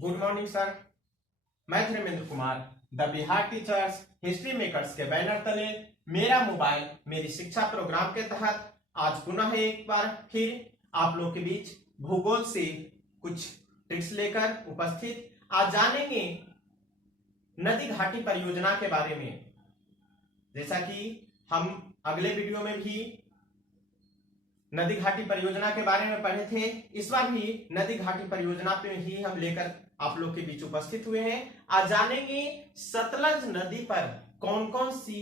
Good morning sir. मैं Dharmendra Kumar the Bihar teachers history makers के banner तले मेरा मोबाइल मेरी शिक्षा प्रोग्राम के तहत आज पुनः एक बार फिर आप लोग के बीच भूगोल से कुछ ट्रिक्स लेकर उपस्थित। आज जानेंगे नदी घाटी परियोजना के बारे में। जैसा कि हम अगले वीडियो में भी नदी घाटी परियोजना के बारे में पढ़े थे, इस बार भी नदी घाटी परियोजना पे ही हम लेकर आप लोग के बीच उपस्थित हुए हैं। आज जानेंगे सतलज नदी पर कौन कौन सी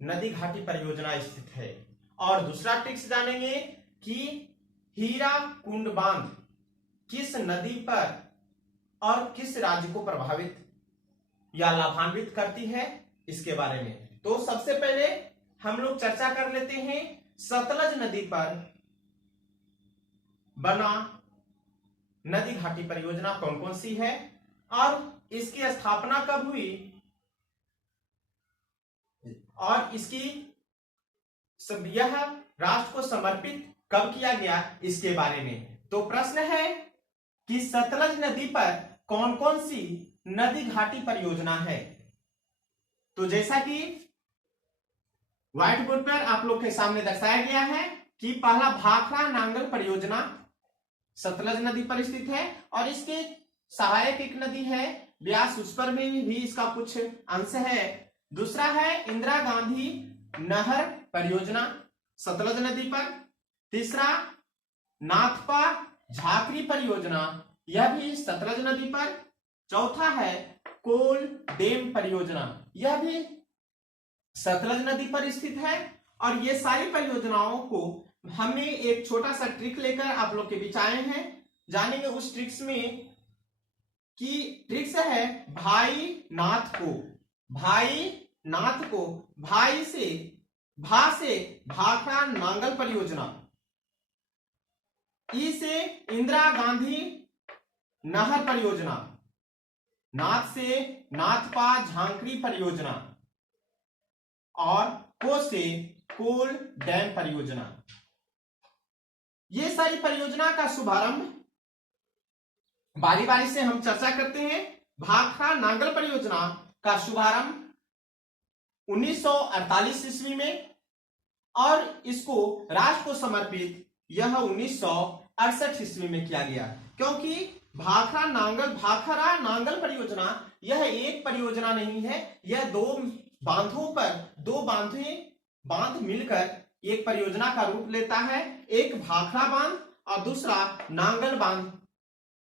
नदी घाटी परियोजना स्थित है। और दूसरा ट्रिक्स जानेंगे कि हीरा कुंड बांध किस नदी पर और किस राज्य को प्रभावित या लाभान्वित करती है, इसके बारे में। तो सबसे पहले हम लोग चर्चा कर लेते हैं सतलज नदी पर बना नदी घाटी परियोजना कौन कौन सी है और इसकी स्थापना कब हुई और इसकी यह राष्ट्र को समर्पित कब किया गया, इसके बारे में। तो प्रश्न है कि सतलज नदी पर कौन कौन सी नदी घाटी परियोजना है। तो जैसा कि व्हाइट बोर्ड पर आप लोग के सामने दर्शाया गया है कि पहला भाखड़ा नांगल परियोजना सतलज नदी पर स्थित है और इसके सहायक एक नदी है ब्यास, उस पर भी इसका कुछ अंश है। दूसरा है इंदिरा गांधी नहर परियोजना सतलज नदी पर। तीसरा नाथपा झाकरी परियोजना, यह भी सतलज नदी पर। चौथा है कोल डैम परियोजना, यह भी सतलज नदी पर स्थित है। और ये सारी परियोजनाओं को हमने एक छोटा सा ट्रिक लेकर आप लोग के बीच आए हैं। जानेंगे उस ट्रिक्स में कि ट्रिक्स है भाई भा से भाखड़ा नांगल परियोजना, ई से इंदिरा गांधी नहर परियोजना, नाथ से नाथपा झांकरी परियोजना और को से कोल डैम परियोजना। ये सारी परियोजना का शुभारंभ बारी बारी से हम चर्चा करते हैं। भाखड़ा नांगल परियोजना का शुभारंभ 1948 ईस्वी में और इसको राष्ट्र को समर्पित यह 1968 ईस्वी में किया गया, क्योंकि भाखड़ा नांगल परियोजना यह एक परियोजना नहीं है, यह दो बांधों पर बांध मिलकर एक परियोजना का रूप लेता है। एक भाखड़ा बांध और दूसरा नांगल बांध,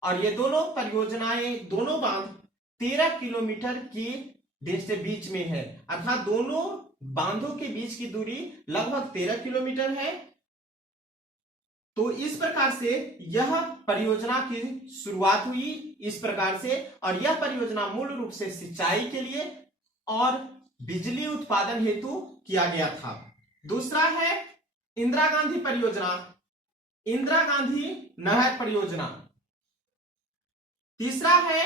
और ये दोनों बांध 13 किलोमीटर की देश से बीच में है, अर्थात दोनों बांधों के बीच की दूरी लगभग 13 किलोमीटर है। तो इस प्रकार से यह परियोजना की शुरुआत हुई इस प्रकार से, और यह परियोजना मूल रूप से सिंचाई के लिए और बिजली उत्पादन हेतु किया गया था। दूसरा है इंदिरा गांधी परियोजना, इंदिरा गांधी नहर परियोजना। तीसरा है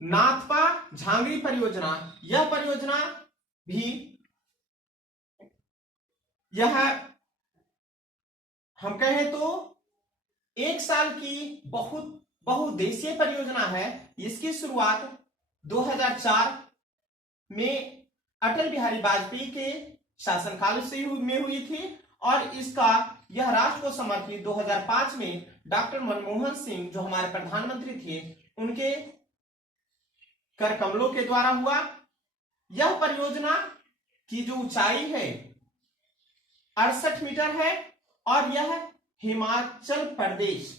नाथपा झांकरी परियोजना, यह परियोजना भी यह हम कहें तो एक साल की बहुउद्देशीय परियोजना है। इसकी शुरुआत 2004 में अटल बिहारी वाजपेयी के शासनकाल में हुई थी और इसका यह राष्ट्र को समर्पित 2005 में डॉक्टर मनमोहन सिंह, जो हमारे प्रधानमंत्री थे, उनके कर कमलों के द्वारा हुआ। यह परियोजना की जो ऊंचाई है 68 मीटर है और यह हिमाचल प्रदेश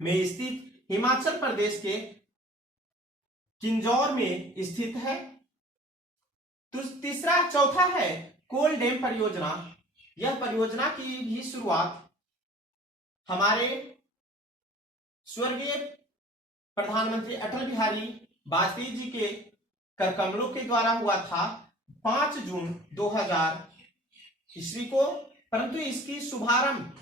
में स्थित हिमाचल प्रदेश के किन्नौर में स्थित है। तो चौथा है कोल डैम परियोजना। यह परियोजना की भी शुरुआत हमारे स्वर्गीय प्रधानमंत्री अटल बिहारी वाजपेयी जी के कर कमलों के द्वारा हुआ था 5 जून 2000 ईस्वी को, परंतु इसकी शुभारंभ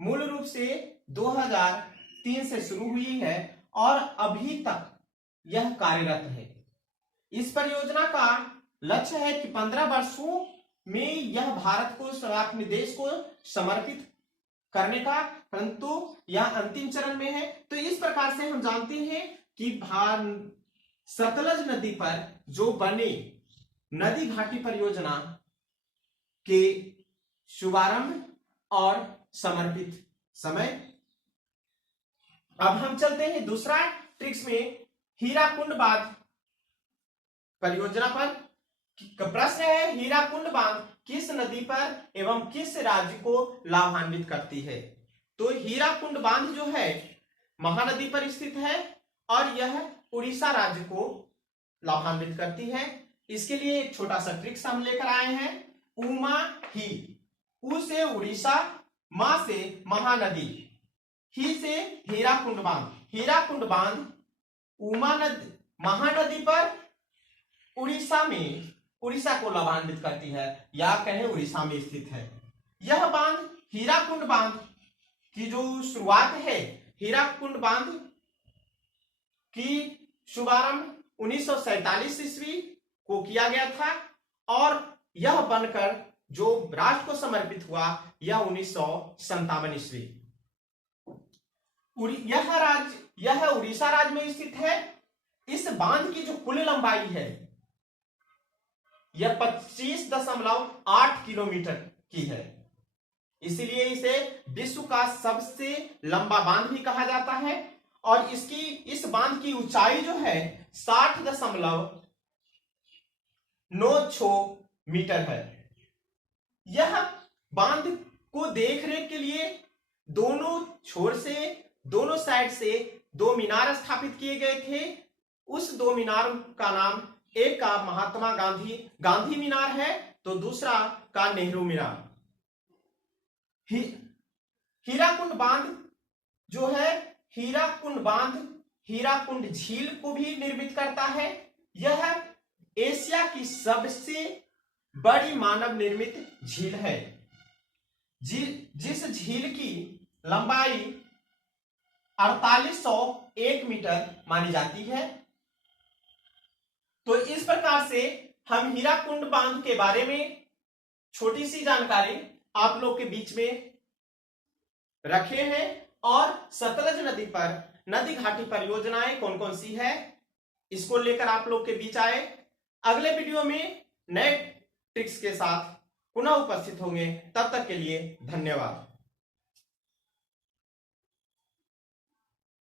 मूल रूप से 2003 से शुरू हुई है और अभी तक यह कार्यरत है। इस परियोजना का लक्ष्य है कि 15 वर्षों में यह भारत को अपने देश को समर्पित करने का, परंतु यह अंतिम चरण में है। तो इस प्रकार से हम जानते हैं कि सतलज नदी पर जो बने नदी घाटी परियोजना के शुभारंभ और समर्पित समय। अब हम चलते हैं दूसरा ट्रिक्स में, हीराकुंड बांध परियोजना पर। प्रश्न है, हीराकुंड बांध किस नदी पर एवं किस राज्य को लाभान्वित करती है? तो हीराकुंड बांध जो है महानदी पर स्थित है और यह उड़ीसा राज्य को लाभान्वित करती है। इसके लिए एक छोटा सा ट्रिक्स हम लेकर आए हैं। उमा ही, उ से उड़ीसा, मा से महानदी, ही से हीराकुंड बांध। हीराकुंड बांध उमा नदी महानदी पर उड़ीसा को लाभान्वित करती है, या कहें उड़ीसा में स्थित है। यह बांध, हीराकुंड बांध की जो शुरुआत है, हीराकुंड बांध की शुभारंभ 1947 ईस्वी को किया गया था और यह बनकर जो राष्ट्र को समर्पित हुआ यह 1957 ईस्वी। यह उड़ीसा राज्य में स्थित है। इस बांध की जो कुल लंबाई है यह 25.8 किलोमीटर की है, इसीलिए इसे विश्व का सबसे लंबा बांध भी कहा जाता है। और इस बांध की ऊंचाई जो है 60.96 मीटर है। यह बांध को देखरेख के लिए दोनों साइड से 2 मीनार स्थापित किए गए थे। उस 2 मीनार का नाम, एक का महात्मा गांधी मीनार है तो दूसरा का नेहरू मीनार। हीराकुंड बांध जो है, हीराकुंड बांध हीराकुंड झील को भी निर्मित करता है। यह एशिया की सबसे बड़ी मानव निर्मित झील है, जिस झील की लंबाई 4801 मीटर मानी जाती है। तो इस प्रकार से हम हीराकुंड बांध के बारे में छोटी सी जानकारी आप लोग के बीच में रखे हैं और सतलज नदी पर नदी घाटी परियोजनाएं कौन कौन सी है इसको लेकर आप लोग के बीच आए। अगले वीडियो में नए ट्रिक्स के साथ पुनः उपस्थित होंगे, तब तक के लिए धन्यवाद।